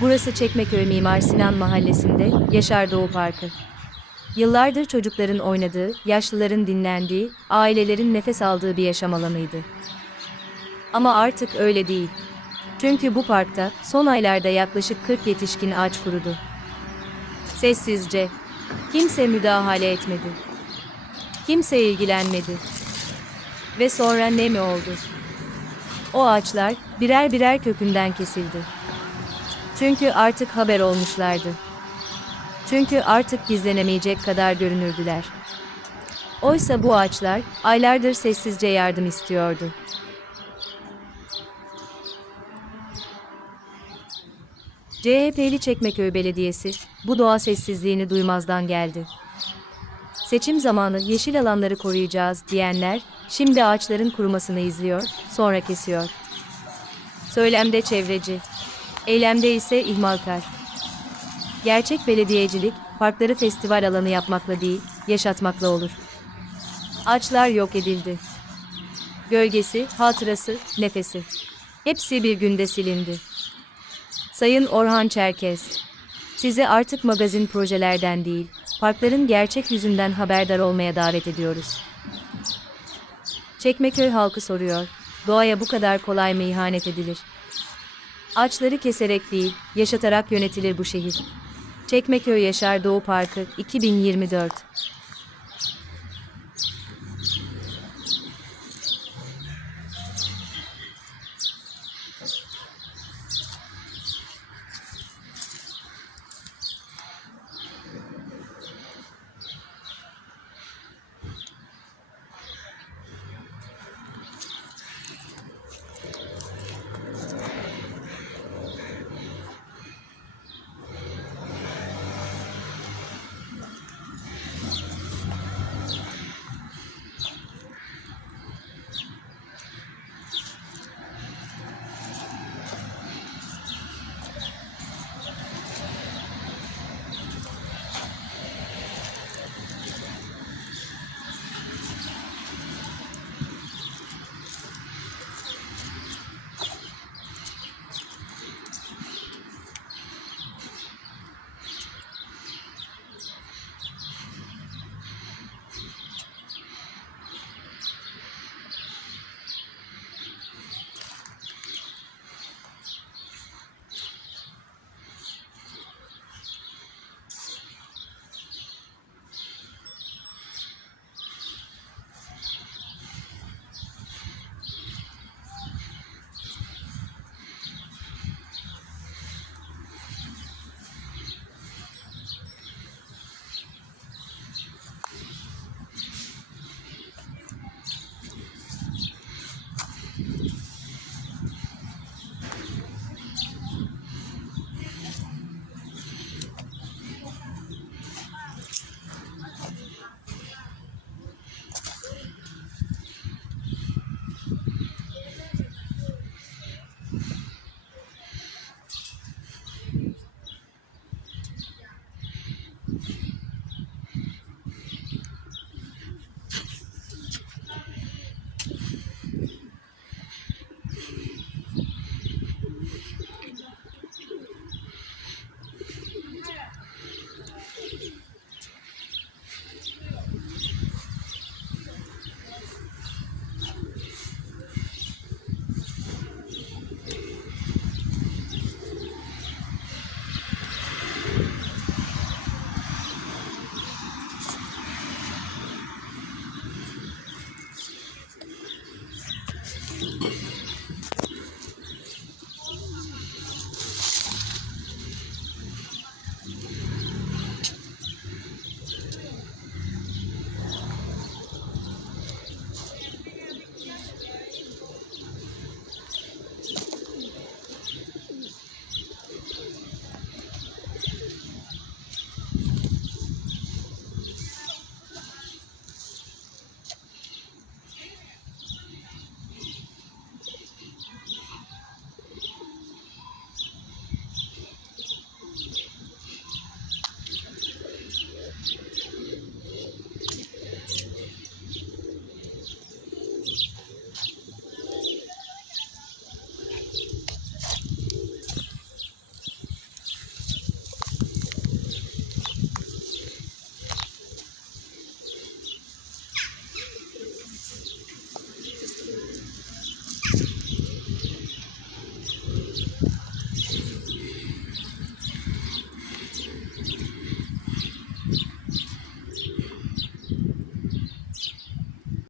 Burası Çekmeköy Mimar Sinan Mahallesi'nde Yaşar Doğu Parkı. Yıllardır çocukların oynadığı, yaşlıların dinlendiği, ailelerin nefes aldığı bir yaşam alanıydı. Ama artık öyle değil. Çünkü bu parkta son aylarda yaklaşık 40 yetişkin ağaç kurudu. Sessizce. Kimse müdahale etmedi. Kimse ilgilenmedi. Ve sonra ne mi oldu? O ağaçlar birer birer kökünden kesildi. Çünkü artık haber olmuşlardı. Çünkü artık gizlenemeyecek kadar görünürdüler. Oysa bu ağaçlar aylardır sessizce yardım istiyordu. CHP'li Çekmeköy Belediyesi bu doğa sessizliğini duymazdan geldi. Seçim zamanı yeşil alanları koruyacağız diyenler şimdi ağaçların kurumasını izliyor, sonra kesiyor. Söylemde çevreci, eylemde ise ihmalkar. Gerçek belediyecilik, parkları festival alanı yapmakla değil, yaşatmakla olur. Ağaçlar yok edildi. Gölgesi, hatırası, nefesi. Hepsi bir günde silindi. Sayın Orhan Çerkez, sizi artık magazin projelerden değil, parkların gerçek yüzünden haberdar olmaya davet ediyoruz. Çekmeköy halkı soruyor, doğaya bu kadar kolay mı ihanet edilir? Ağaçları keserek değil, yaşatarak yönetilir bu şehir. Çekmeköy Yaşar Doğu Parkı 2024